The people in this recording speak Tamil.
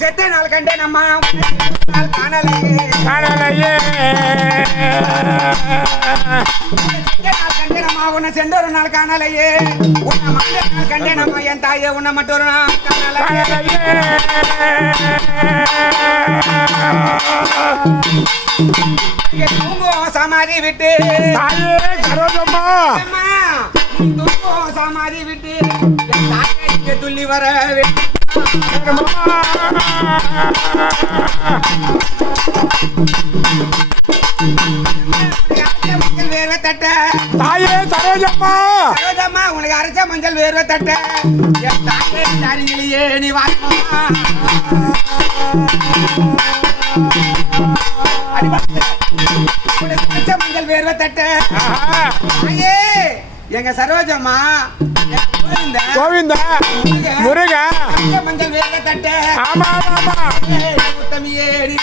செத்த நாள் கண்டே நம்ம காணலையே கண்டே நம்ம உன்னை சென்ற ஒரு நாள் காணலையே உன்னை மாண்ட நாள் கண்டே நம்ம என் தாயே உன்னை மட்டும் ஒரு நாள் காணலையே சமாதி விட்டு சமாதி விட்டு துள்ளி வர வேர்வை தட்ட தாயே சரோஜம்மா சரோஜம்மா உனக்கு அரைச்ச மஞ்சள் வேர்வை தட்ட தாயே தாரிங்களையே நீ வாய்ப்பா மஞ்சள் வேர்வை தட்ட தாயே எங்க சரோஜம்மா கோவிந்தா முருகா மஞ்சள் வேர்வை தட்ட ஆமா ஆமா உத்தமியே நீ